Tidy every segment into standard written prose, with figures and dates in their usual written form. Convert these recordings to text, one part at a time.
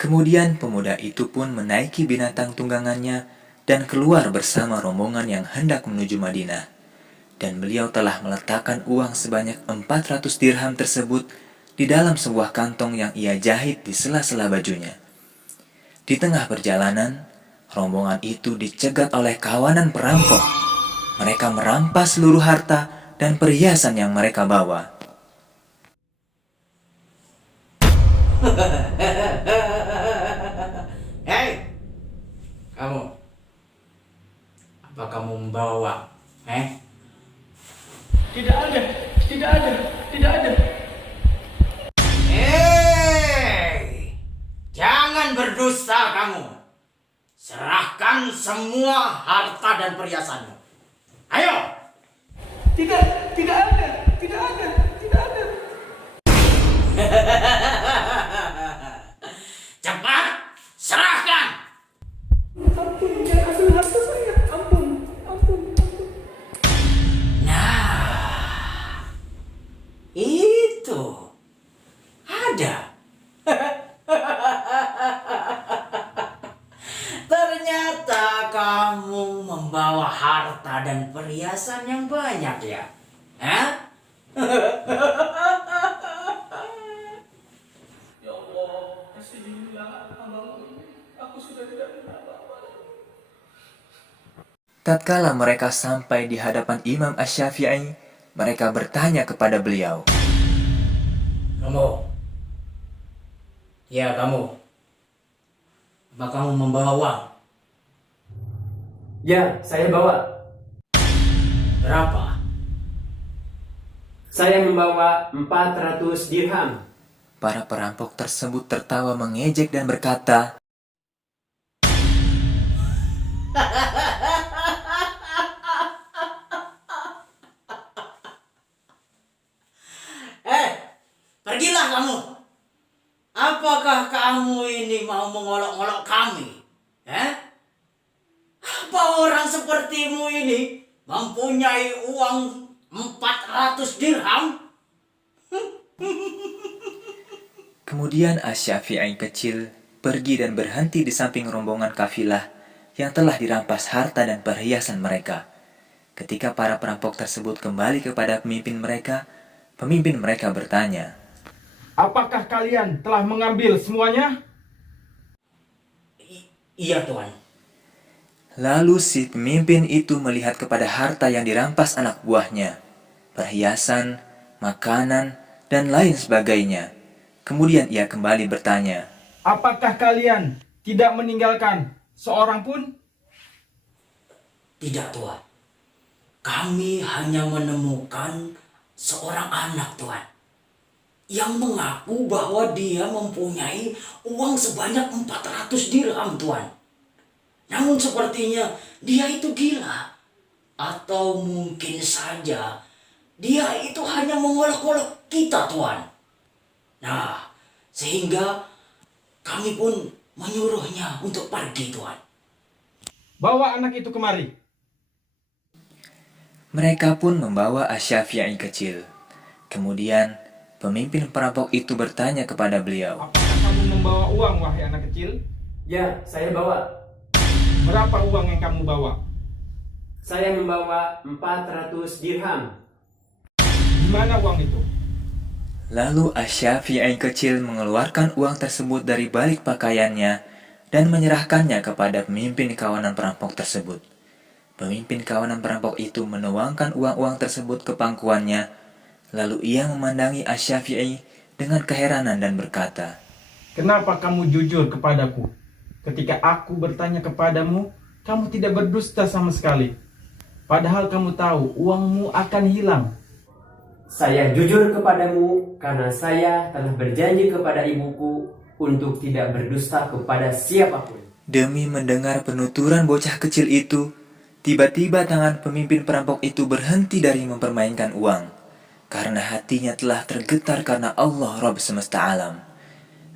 Kemudian pemuda itu pun menaiki binatang tunggangannya dan keluar bersama rombongan yang hendak menuju Madinah. Dan beliau telah meletakkan uang sebanyak 400 dirham tersebut di dalam sebuah kantong yang ia jahit di sela-sela bajunya. Di tengah perjalanan, rombongan itu dicegat oleh kawanan perampok. Mereka merampas seluruh harta dan perhiasan yang mereka bawa. Hei, kamu, apa kamu membawa uang? Tidak ada, tidak ada, tidak ada. Hei, jangan berdusta kamu. Serahkan semua harta dan perhiasanmu. Ayo. Tidak, tidak ada, tidak ada, tidak ada. Cepat, serahkan. Ampun, jangan ambil harta saya. Ampun, ampun, ampun. Nah, itu ada. Ternyata kamu membawa harta dan perhiasan yang banyak ya? Hah? Ya Allah, kasihanilah hambamu ini. Aku sudah tidak punya apa-apa. Tatkala mereka sampai di hadapan Imam Asy-Syafi'i, mereka bertanya kepada beliau, Kamu? Ya, kamu. Apa kamu membawa uang? Ya, saya bawa. Berapa? Saya membawa 400 dirham. para perampok tersebut tertawa mengejek dan berkata, Pergilah kamu. Apakah kamu ini mau mengolok-olok kami? Apa orang sepertimu ini mempunyai uang 400 dirham? Kemudian Asy-Syafi'i kecil pergi dan berhenti di samping rombongan kafilah yang telah dirampas harta dan perhiasan mereka. Ketika para perampok tersebut kembali kepada pemimpin mereka bertanya, Apakah kalian telah mengambil semuanya? Iya, Tuan. Lalu si pemimpin itu melihat kepada harta yang dirampas anak buahnya, perhiasan, makanan, dan lain sebagainya. Kemudian ia kembali bertanya, Apakah kalian tidak meninggalkan seorang pun? Tidak, Tuan. Kami hanya menemukan seorang anak, Tuan, yang mengaku bahwa dia mempunyai uang sebanyak 400 dirham, Tuan. Namun sepertinya dia itu gila. Atau mungkin saja dia itu hanya mengolok-olok kita, Tuan. Nah, sehingga kami pun menyuruhnya untuk pergi, Tuan. Bawa anak itu kemari. mereka pun membawa Asy-Syafi'i kecil. Kemudian pemimpin perampok itu bertanya kepada beliau, Apakah kamu membawa uang, wahai anak kecil? Ya, saya bawa. Berapa uang yang kamu bawa? Saya membawa 400 dirham. Di mana uang itu? Lalu Asy-Syafi'i kecil mengeluarkan uang tersebut dari balik pakaiannya dan menyerahkannya kepada pemimpin kawanan perampok tersebut. Pemimpin kawanan perampok itu menuangkan uang-uang tersebut ke pangkuannya, lalu ia memandangi Asy-Syafi'i dengan keheranan dan berkata, Kenapa kamu jujur kepadaku? Ketika aku bertanya kepadamu, kamu tidak berdusta sama sekali. Padahal kamu tahu uangmu akan hilang. Saya jujur kepadamu karena saya telah berjanji kepada ibuku untuk tidak berdusta kepada siapapun. Demi mendengar penuturan bocah kecil itu, tiba-tiba tangan pemimpin perampok itu berhenti dari mempermainkan uang, karena hatinya telah tergetar karena Allah Rabb semesta alam.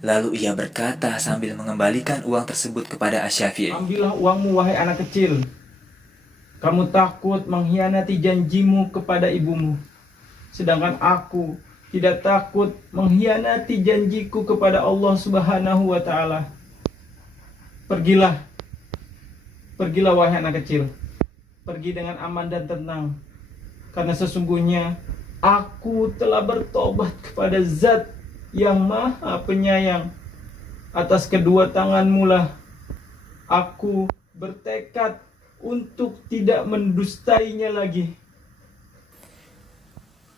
Lalu ia berkata sambil mengembalikan uang tersebut kepada Asy-Syafi'i, Ambillah uangmu, wahai anak kecil. Kamu takut mengkhianati janjimu kepada ibumu. Sedangkan aku tidak takut mengkhianati janjiku kepada Allah Subhanahu wa taala. Pergilah wahai anak kecil. Pergi dengan aman dan tenang. Karena sesungguhnya aku telah bertobat kepada Zat yang Maha Penyayang. Atas kedua tanganmu lah aku bertekad untuk tidak mendustainya lagi.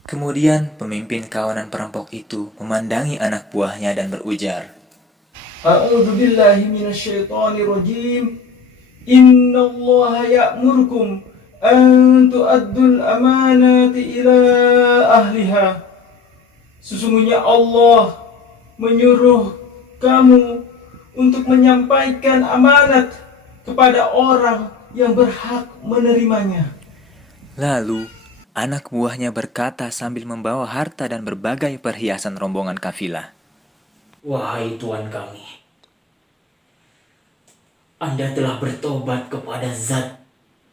Kemudian pemimpin kawanan perampok itu memandangi anak buahnya dan berujar, A'udzu billahi minasyaitonir rajim. Innallaha ya'murukum an tu'addul amanati ila ahliha. Sesungguhnya Allah menyuruh kamu untuk menyampaikan amanat kepada orang yang berhak menerimanya. Lalu anak buahnya berkata sambil membawa harta dan berbagai perhiasan rombongan kafilah, Wahai Tuan kami, Anda telah bertobat kepada Zat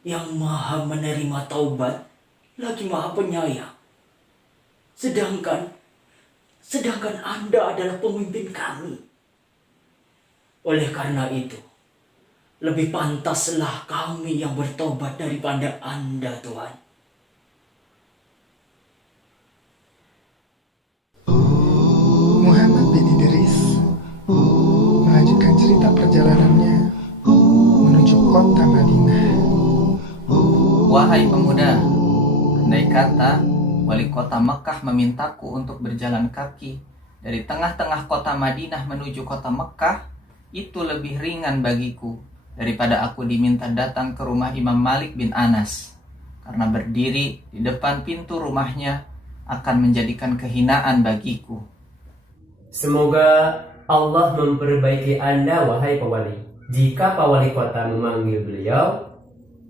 yang Maha menerima taubat, lagi Maha Penyayang. Sedangkan Anda adalah pemimpin kami. Oleh karena itu, lebih pantaslah kami yang bertobat daripada Anda, Tuhan. Muhammad bin Idris melanjutkan cerita perjalanannya menuju kota Madinah. Wahai pemuda, andai kata wali kota Mekah memintaku untuk berjalan kaki dari tengah-tengah kota Madinah menuju kota Mekah, itu lebih ringan bagiku daripada aku diminta datang ke rumah Imam Malik bin Anas, karena berdiri di depan pintu rumahnya akan menjadikan kehinaan bagiku. Semoga Allah memperbaiki Anda, wahai pewali. Jika Pak Wali Kota memanggil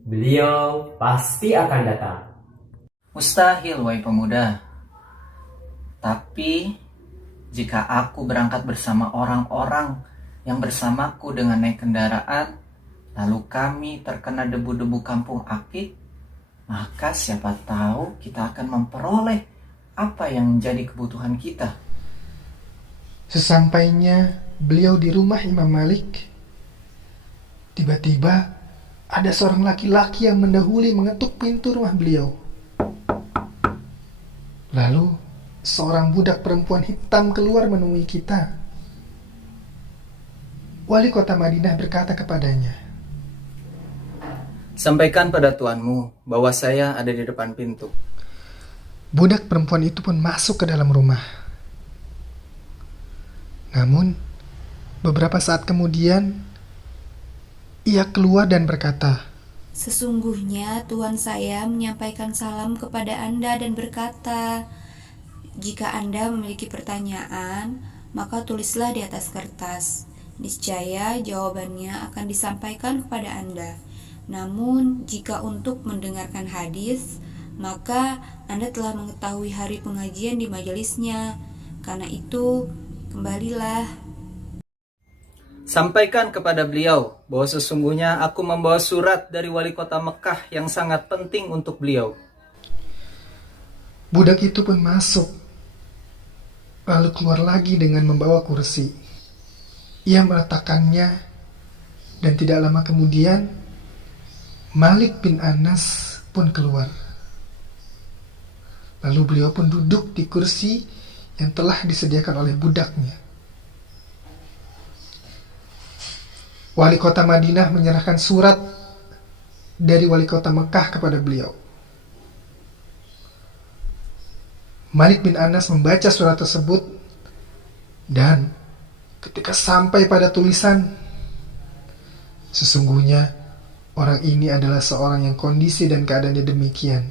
beliau pasti akan datang. Mustahil, wahai pemuda. Tapi jika aku berangkat bersama orang-orang yang bersamaku dengan naik kendaraan, lalu kami terkena debu-debu kampung Akik, maka siapa tahu kita akan memperoleh apa yang menjadi kebutuhan kita. Sesampainya beliau di rumah Imam Malik, tiba-tiba ada seorang laki-laki yang mendahului mengetuk pintu rumah beliau. Lalu seorang budak perempuan hitam keluar menemui kita. Wali kota Madinah berkata kepadanya, Sampaikan pada tuanmu bahwa saya ada di depan pintu. budak perempuan itu pun masuk ke dalam rumah. Namun, beberapa saat kemudian, ia keluar dan berkata, Sesungguhnya Tuhan saya menyampaikan salam kepada Anda dan berkata, jika Anda memiliki pertanyaan, maka tulislah di atas kertas. Niscaya jawabannya akan disampaikan kepada Anda. Namun, jika untuk mendengarkan hadis, maka Anda telah mengetahui hari pengajian di majelisnya. Karena itu, kembalilah. Sampaikan kepada beliau bahwa sesungguhnya aku membawa surat dari wali kota Mekah yang sangat penting untuk beliau. budak itu pun masuk, lalu keluar lagi dengan membawa kursi. Ia meletakkannya, dan tidak lama kemudian, Malik bin Anas pun keluar. Lalu beliau pun duduk di kursi yang telah disediakan oleh budaknya. Wali kota Madinah menyerahkan surat dari wali kota Mekah kepada beliau. Malik bin Anas membaca surat tersebut, dan ketika sampai pada tulisan, sesungguhnya orang ini adalah seorang yang kondisi dan keadaannya demikian.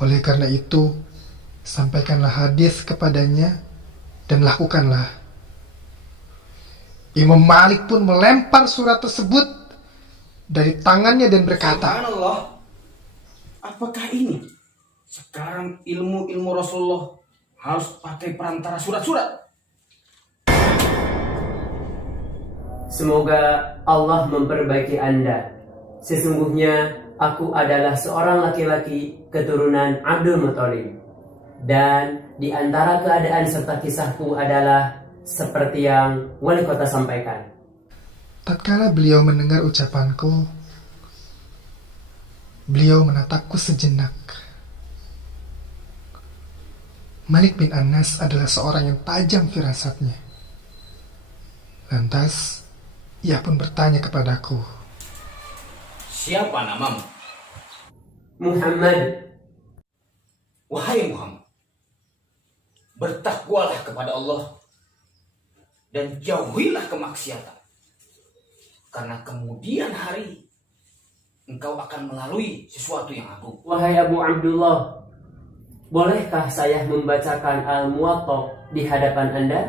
Oleh karena itu, sampaikanlah hadis kepadanya dan lakukanlah. Imam Malik pun melempar surat tersebut dari tangannya dan berkata, Subhanallah, apakah ini? Sekarang ilmu Rasulullah harus pakai perantara surat-surat. Semoga Allah memperbaiki Anda. Sesungguhnya aku adalah seorang laki-laki keturunan Abdul Muthalib. Dan di antara keadaan serta kisahku adalah seperti yang wali kota sampaikan. Tatkala beliau mendengar ucapanku, beliau menatapku sejenak. Malik bin Anas adalah seorang yang tajam firasatnya. Lantas, ia pun bertanya kepadaku, Siapa namamu? Muhammad. Wahai Muhammad, bertakwalah kepada Allah dan jauhilah kemaksiatan. Karena kemudian hari engkau akan melalui sesuatu yang agung. Wahai Abu Abdullah, bolehkah saya membacakan Al-Muwatta di hadapan Anda?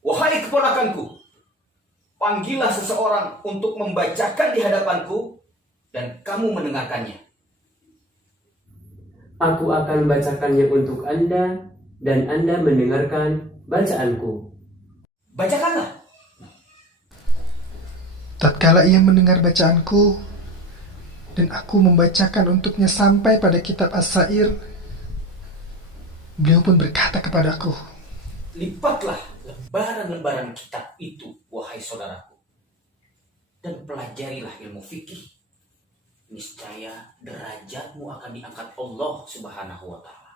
Wahai keponakanku, panggillah seseorang untuk membacakan di hadapanku dan kamu mendengarkannya. Aku akan membacakannya untuk Anda dan Anda mendengarkan bacaanku. Bacakanlah. tatkala ia mendengar bacaanku dan aku membacakan untuknya sampai pada kitab As-Sair, beliau pun berkata kepadaku, Lipatlah lembaran-lembaran kitab itu, wahai saudaraku, dan pelajarilah ilmu fikih. Niscaya derajatmu akan diangkat Allah Subhanahu wa Ta'ala.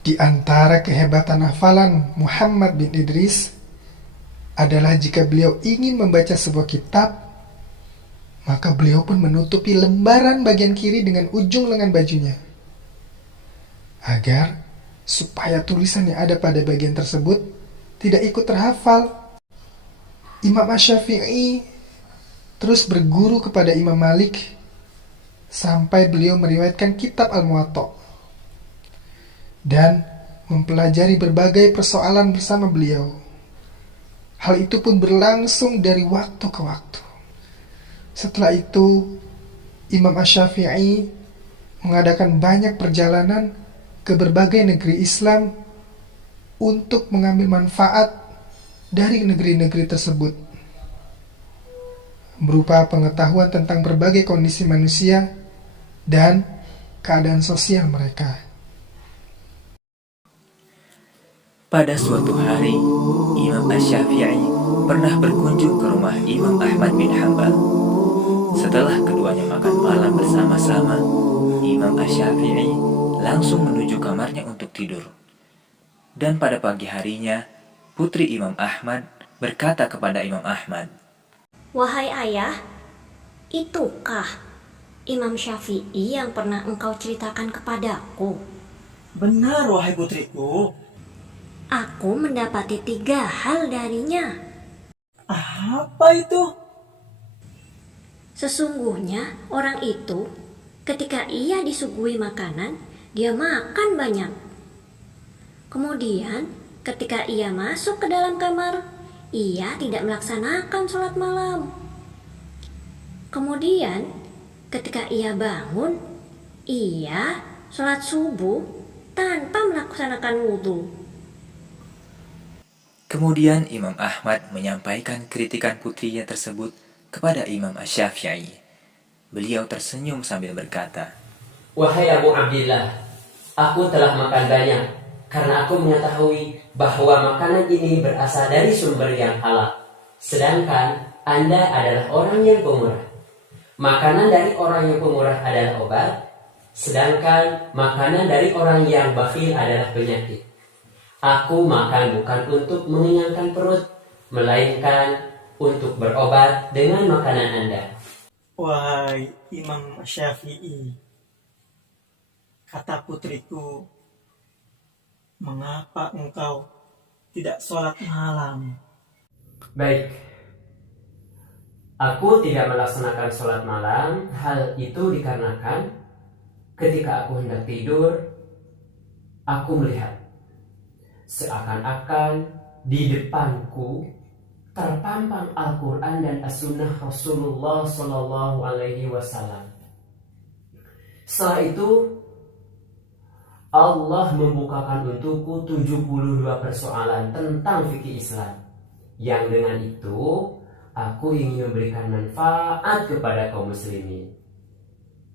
di antara kehebatan hafalan Muhammad bin Idris adalah jika beliau ingin membaca sebuah kitab, maka beliau pun menutupi lembaran bagian kiri dengan ujung lengan bajunya, agar supaya tulisan yang ada pada bagian tersebut tidak ikut terhafal. Imam Asy-Syafi'i terus berguru kepada Imam Malik sampai beliau meriwayatkan kitab Al-Muwatta dan mempelajari berbagai persoalan bersama beliau. Hal itu pun berlangsung dari waktu ke waktu. Setelah itu, Imam Asy-Syafi'i mengadakan banyak perjalanan ke berbagai negeri Islam untuk mengambil manfaat dari negeri-negeri tersebut, berupa pengetahuan tentang berbagai kondisi manusia dan keadaan sosial mereka. Pada suatu hari, Imam Asy-Syafi'i pernah berkunjung ke rumah Imam Ahmad bin Hanbal. Setelah keduanya makan malam bersama-sama, Imam Asy-Syafi'i langsung menuju kamarnya untuk tidur. Dan pada pagi harinya, putri Imam Ahmad berkata kepada Imam Ahmad, Wahai ayah, itukah Imam Syafi'i yang pernah engkau ceritakan kepadaku? Benar, wahai putriku. Aku mendapati 3 hal darinya. Apa itu? Sesungguhnya orang itu ketika ia disuguhi makanan, dia makan banyak. Kemudian ketika ia masuk ke dalam kamar, ia tidak melaksanakan sholat malam. Kemudian ketika ia bangun, ia sholat subuh tanpa melaksanakan wudhu. Kemudian Imam Ahmad menyampaikan kritikan putrinya tersebut kepada Imam Asy-Syafi'i. Beliau tersenyum sambil berkata, Wahai Abu Abdillah, aku telah makan banyak karena aku mengetahui bahwa makanan ini berasal dari sumber yang halal. Sedangkan Anda adalah orang yang pemurah. Makanan dari orang yang pemurah adalah obat, sedangkan makanan dari orang yang bakhil adalah penyakit. Aku makan bukan untuk mengenyangkan perut, melainkan untuk berobat dengan makanan Anda. Wahai Imam Syafi'i, kata putriku, mengapa engkau tidak sholat malam? Baik, aku tidak melaksanakan sholat malam. Hal itu dikarenakan ketika aku hendak tidur, aku melihat seakan-akan di depanku terpampang Al-Quran dan As-Sunnah Rasulullah Sallallahu Alaihi Wasallam. Setelah itu Allah membukakan untukku 72 persoalan tentang fikih Islam, yang dengan itu aku ingin memberikan manfaat kepada kaum muslimin,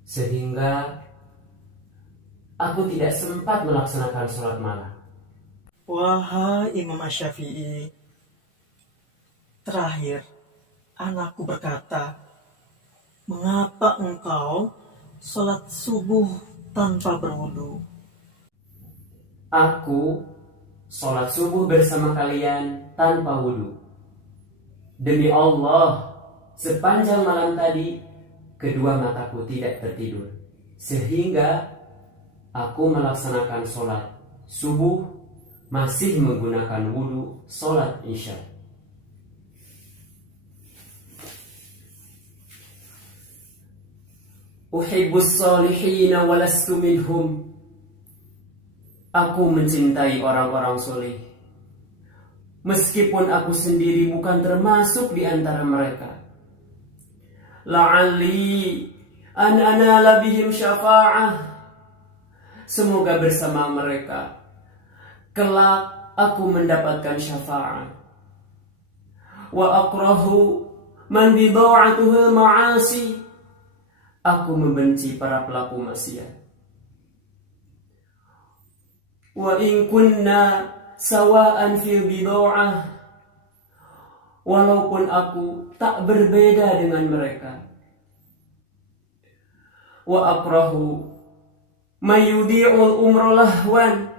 sehingga aku tidak sempat melaksanakan sholat malam. Wahai Imam Asy-Syafi'i, terakhir anakku berkata, mengapa engkau sholat subuh tanpa berwudu? Aku sholat subuh bersama kalian tanpa wudu. Demi Allah, sepanjang malam tadi, kedua mataku tidak tertidur. Sehingga aku melaksanakan sholat subuh masih menggunakan wudu sholat isya. Uhibbus salihina walastu minhum. Aku mencintai orang-orang soleh, meskipun aku sendiri bukan termasuk di antara mereka. La'alli an anala bihim syafa'ah. Semoga bersama mereka kelak aku mendapatkan syafaat. Wa akrahu man bida'atuhul ma'asi. Aku membenci para pelaku maksiat. Wa in kunna sawa'an fil bida'ah. Walaupun aku tak berbeda dengan mereka. Wa akrahu mayudi'ul umra lahwan.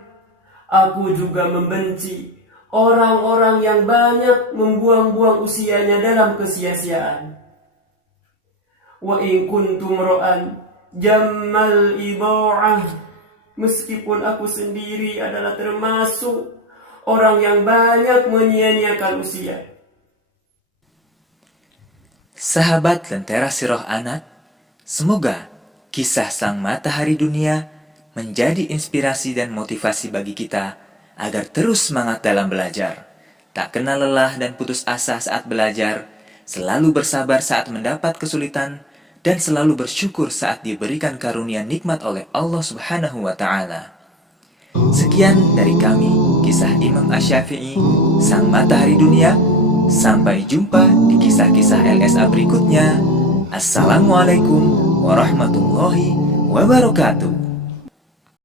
Aku juga membenci orang-orang yang banyak membuang-buang usianya dalam kesia-siaan. Wa in kuntum ra'an jammal ida'ah. Meskipun aku sendiri adalah termasuk orang yang banyak menyia-nyiakan usia. Sahabat Lentera Sirah Anak, semoga kisah sang matahari dunia menjadi inspirasi dan motivasi bagi kita agar terus semangat dalam belajar, tak kenal lelah dan putus asa saat belajar, selalu bersabar saat mendapat kesulitan, dan selalu bersyukur saat diberikan karunia nikmat oleh Allah Subhanahu wa Ta'ala. Sekian dari kami, kisah Imam Asy-Syafi'i, sang matahari dunia. Sampai jumpa di kisah-kisah LSA berikutnya. Assalamualaikum warahmatullahi wabarakatuh.